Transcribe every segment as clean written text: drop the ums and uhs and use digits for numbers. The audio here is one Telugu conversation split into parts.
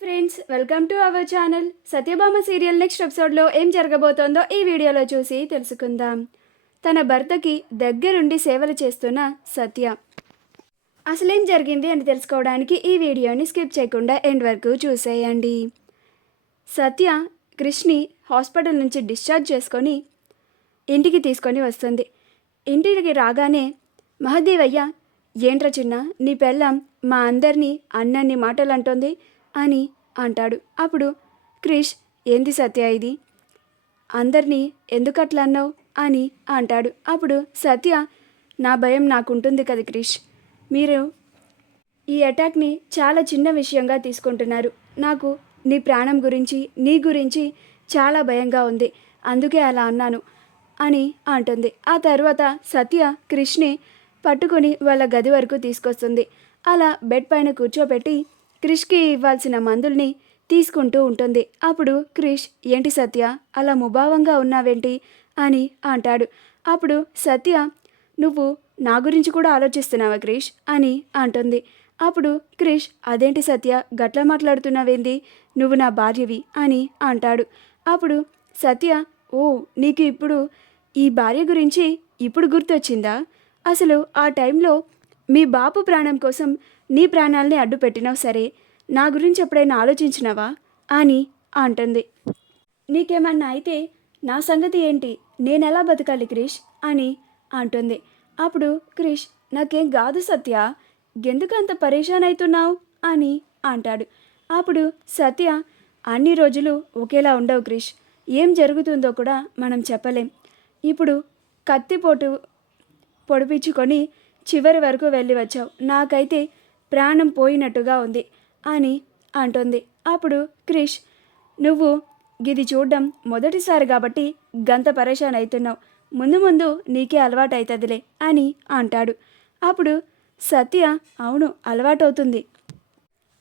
Friends, welcome to our channel. Satyabhama serial next ఎపిసోడ్లో ఏం జరగబోతోందో ఈ వీడియోలో చూసి తెలుసుకుందాం. తన భర్తకి దగ్గరుండి సేవలు చేస్తున్న సత్య అసలేం జరిగింది అని తెలుసుకోవడానికి ఈ వీడియోని స్కిప్ చేయకుండా ఎండ్ వరకు చూసేయండి. సత్య క్రిష్ని హాస్పిటల్ నుంచి డిశ్చార్జ్ చేసుకొని ఇంటికి తీసుకొని వస్తుంది. ఇంటికి రాగానే మహదేవయ్య, ఏంట్రా చిన్న, నీ పెళ్ళాం మా అందరినీ అన్నన్ని మాటలు అంటోంది అని అంటాడు. అప్పుడు క్రిష్, ఏంది సత్య ఇది, అందరినీ ఎందుకు అట్లా అన్నావు అని అంటాడు. అప్పుడు సత్య, నా భయం నాకుంటుంది కదా క్రిష్, మీరు ఈ అటాక్ని చాలా చిన్న విషయంగా తీసుకుంటున్నారు. నాకు నీ ప్రాణం గురించి, నీ గురించి చాలా భయంగా ఉంది, అందుకే అలా అన్నాను అని అంటుంది. ఆ తర్వాత సత్య క్రిష్ని పట్టుకుని వాళ్ళ గది వరకు తీసుకొస్తుంది. అలా బెడ్ పైన కూర్చోబెట్టి క్రిష్కి ఇవ్వాల్సిన మందుల్ని తీసుకుంటూ ఉంటుంది. అప్పుడు క్రిష్, ఏంటి సత్య అలా ముభావంగా ఉన్నావేంటి అని అంటాడు. అప్పుడు సత్య, నువ్వు నా గురించి కూడా ఆలోచిస్తున్నావా క్రిష్ అని అంటుంది. అప్పుడు క్రిష్, అదేంటి సత్య గట్లా మాట్లాడుతున్నావేంది, నువ్వు నా భార్యవి అని అంటాడు. అప్పుడు సత్య, ఓ నీకు ఇప్పుడు ఈ భార్య గురించి ఇప్పుడు గుర్తొచ్చిందా, అసలు ఆ టైంలో మీ బాపు ప్రాణం కోసం నీ ప్రాణాలని అడ్డు పెట్టినావు, సరే నా గురించి ఎప్పుడైనా ఆలోచించినావా అని అంటుంది. నీకేమన్నా అయితే నా సంగతి ఏంటి, నేనెలా బతకాలి క్రిష్ అని అంటుంది. అప్పుడు క్రిష్, నాకేం కాదు సత్య, ఎందుకంత పరేషాన్ అవుతున్నావు అని అంటాడు. అప్పుడు సత్య, అన్ని రోజులు ఒకేలా ఉండవు క్రిష్, ఏం జరుగుతుందో కూడా మనం చెప్పలేం. ఇప్పుడు కత్తిపోటు పొడిపించుకొని చివరి వరకు వెళ్ళి వచ్చావు, నాకైతే ప్రాణం పోయినట్టుగా ఉంది అని అంటుంది. అప్పుడు క్రిష్, నువ్వు గిది చూడడం మొదటిసారి కాబట్టి గంత పరేషాన్ అవుతున్నావు, ముందు ముందు నీకే అలవాటు అవుతుందిలే అని అంటాడు. అప్పుడు సత్య, అవును అలవాటవుతుంది,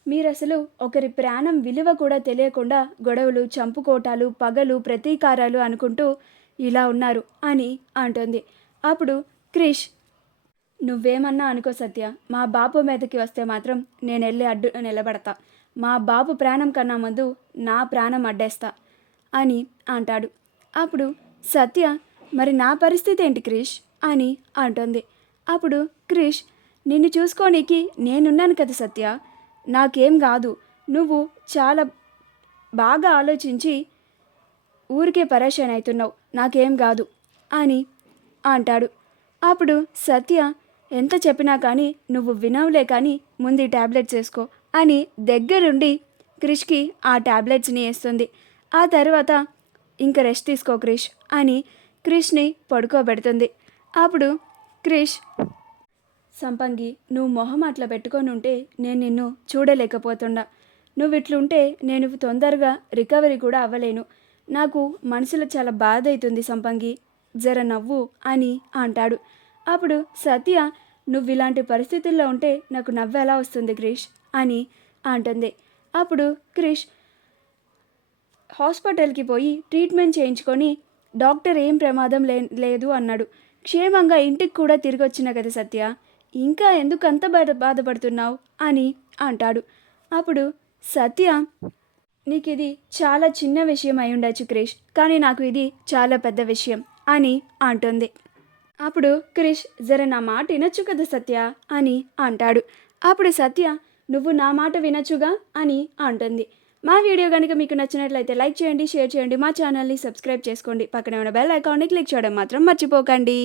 మీరసలు ఒకరి ప్రాణం విలువ కూడా తెలియకుండా గొడవలు, చంపుకోటాలు, పగలు, ప్రతీకారాలు అనుకుంటూ ఇలా ఉన్నారు అని అంటుంది. అప్పుడు క్రిష్, నువ్వేమన్నా అనుకో సత్య, మా బాపు మీదకి వస్తే మాత్రం నేను వెళ్ళి అడ్డు నిలబడతా, మా బాపు ప్రాణం కన్నా ముందు నా ప్రాణం అడ్డేస్తా అని అంటాడు. అప్పుడు సత్య, మరి నా పరిస్థితి ఏంటి క్రిష్ అని అంటుంది. అప్పుడు క్రిష్, నిన్ను చూసుకోనీకి నేనున్నాను కదా సత్య, నాకేం కాదు, నువ్వు చాలా బాగా ఆలోచించి ఊరికే పరేషాన్ అవుతున్నావు, నాకేం కాదు అని అంటాడు. అప్పుడు సత్య, ఎంత చెప్పినా కానీ నువ్వు వినవులే, కానీ ముందు ఈ ట్యాబ్లెట్స్ వేసుకో అని దగ్గరుండి క్రిష్కి ఆ ట్యాబ్లెట్స్ని వేస్తుంది. ఆ తర్వాత ఇంక రెస్ట్ తీసుకో క్రిష్ అని క్రిష్ని పడుకోబెడుతుంది. అప్పుడు క్రిష్, సంపంగి, నువ్వు మొహం అట్లా పెట్టుకొని ఉంటే నేను నిన్ను చూడలేకపోతుండా, నువ్వు ఇట్లుంటే నేను తొందరగా రికవరీ కూడా అవ్వలేను, నాకు మనసులో చాలా బాధ అవుతుంది సంపంగి, జర నవ్వు అని అంటాడు. అప్పుడు సత్య, నువ్వు ఇలాంటి పరిస్థితుల్లో ఉంటే నాకు నవ్వు ఎలా వస్తుంది క్రిష్ అని అంటుంది. అప్పుడు క్రిష్ హాస్పిటల్కి పోయి ట్రీట్మెంట్ చేయించుకొని డాక్టర్ ఏం ప్రమాదం లేదు అన్నాడు, క్షేమంగా ఇంటికి కూడా తిరిగి వచ్చిన కదా సత్య, ఇంకా ఎందుకు అంత బాధపడుతున్నావు అని అంటాడు. అప్పుడు సత్య, నీకు ఇది చాలా చిన్న విషయం అయి ఉండొచ్చు క్రిష్, కానీ నాకు ఇది చాలా పెద్ద విషయం అని అంటుంది. అప్పుడు క్రిష్, జర నా మాట వినొచ్చు కదా సత్య అని అంటాడు. అప్పుడు సత్య, నువ్వు నా మాట వినొచ్చుగా అని అంటుంది. మా వీడియో కనుక మీకు నచ్చినట్లయితే లైక్ చేయండి, షేర్ చేయండి, మా ఛానల్ని సబ్స్క్రైబ్ చేసుకోండి, పక్కనే ఉన్న బెల్ ఐకాన్ని క్లిక్ చేయడం మాత్రం మర్చిపోకండి.